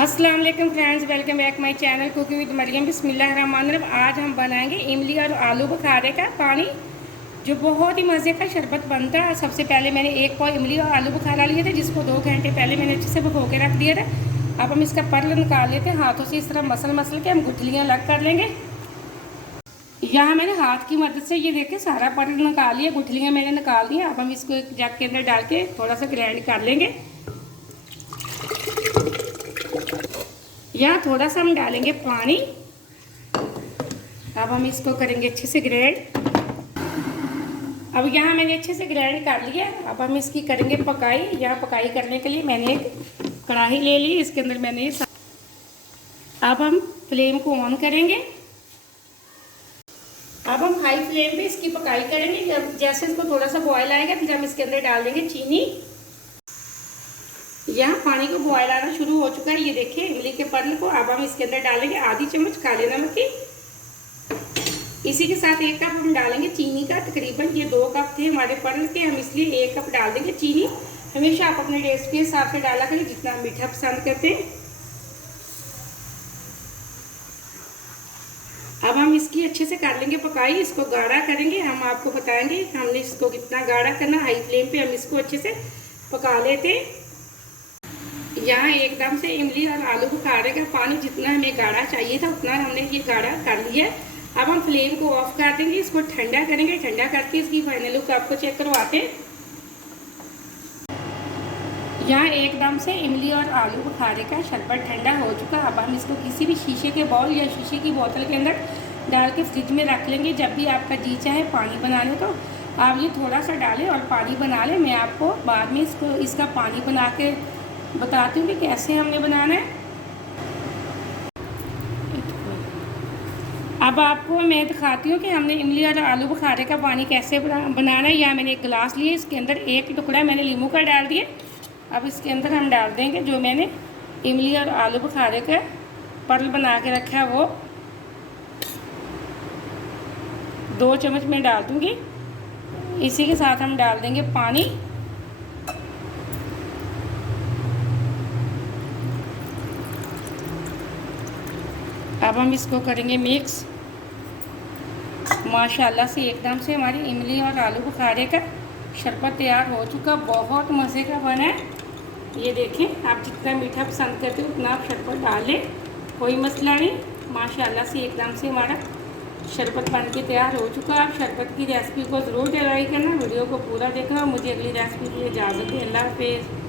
अस्सलाम वालेकुम friends, welcome back my channel cooking with Mariam. बिस्मिल्लाहिर्रहमानिर्रहीम। आज हम बनाएंगे इमली और आलू बुखारे का पानी, जो बहुत ही मज़े का शरबत बनता है। सबसे पहले मैंने एक पाव इमली और आलू बुखारा लिए थे, जिसको 2 घंटे पहले मैंने अच्छे से भिगो के रख दिया था। अब हम इसका पर्ल निकाल लेते हैं। हाथों से इस तरह मसल के हम गुठलियाँ अलग कर लेंगे। यहाँ मैंने हाथ की मदद से ये देखें सारा पर्ल निकाल लिया, गुठलियाँ मैंने निकाल दी। अब हम इसको एक जग के अंदर डाल के थोड़ा सा ग्राइंड कर लेंगे। यहाँ थोड़ा सा हम डालेंगे पानी। अब हम इसको करेंगे अच्छे से ग्राइंड। अब यहाँ मैंने अच्छे से ग्राइंड कर लिया। अब हम इसकी करेंगे पकाई। यहाँ पकाई करने के लिए मैंने एक कढ़ाई ले ली, इसके अंदर मैंने अब हम फ्लेम को ऑन करेंगे। अब हम हाई फ्लेम पे इसकी पकाई करेंगे। जब जैसे इसको थोड़ा सा बॉयल आएगा, फिर हम इसके अंदर डाल देंगे चीनी। यहाँ पानी को बॉयल आना शुरू हो चुका है, ये देखिए इमली के पर्ल को। अब हम इसके अंदर डालेंगे आधी चम्मच काले नमक की। इसी के साथ 1 कप हम डालेंगे चीनी का। तकरीबन ये 2 कप थे हमारे पर्ल के, हम इसलिए 1 कप डाल देंगे चीनी। हमेशा आप अपने टेस्ट के हिसाब से डाला करें, जितना मीठा पसंद करते हैं। अब हम इसकी अच्छे से कर लेंगे पकाई, इसको गाढ़ा करेंगे। हम आपको बताएंगे हमने इसको कितना गाढ़ा करना। हाई फ्लेम पे हम इसको अच्छे से पका लेते हैं। यहाँ एकदम से इमली और आलू बुखारे का पानी जितना हमें गाढ़ा चाहिए था, उतना हमने ये गाढ़ा कर लिया है। अब हम फ्लेम को ऑफ कर देंगे, इसको ठंडा करेंगे। ठंडा करके इसकी फाइनल लुक आपको चेक करवाते हैं। यहाँ एकदम से इमली और आलू बुखारे का शरबत ठंडा हो चुका। अब हम इसको किसी भी शीशे के बाउल या शीशे की बोतल के अंदर डाल के फ्रिज में रख लेंगे। जब भी आपका जी चाहे पानी बना ले, तो आप ये थोड़ा सा डालें और पानी बना लें। मैं आपको बाद में इसका पानी बना के बताती हूँ कि कैसे हमने बनाना है। अब आपको मैं दिखाती हूँ कि हमने इमली और आलू बुखारे का पानी कैसे बनाना है। यहाँ मैंने एक गिलास लिया, इसके अंदर 1 टुकड़ा मैंने नींबू का डाल दिया। अब इसके अंदर हम डाल देंगे जो मैंने इमली और आलू बुखारे का पर्ल बना के रखा है, वो 2 चम्मच मैं डाल दूँगी। इसी के साथ हम डाल देंगे पानी। अब हम इसको करेंगे मिक्स। माशाल्लाह से एकदम से हमारी इमली और आलू बुखारे का शरबत तैयार हो चुका। बहुत मज़े का बना है। ये देखें, आप जितना मीठा पसंद करते हो उतना आप शरबत डाल लें, कोई मसला नहीं। माशाल्लाह से एकदम से हमारा शरबत बन के तैयार हो चुका। आप शरबत की रेसिपी को ज़रूर ट्राई करना, वीडियो को पूरा देखना। मुझे अगली रेसिपी के लिए इजाज़त दें। अल्लाह हाफ़िज़।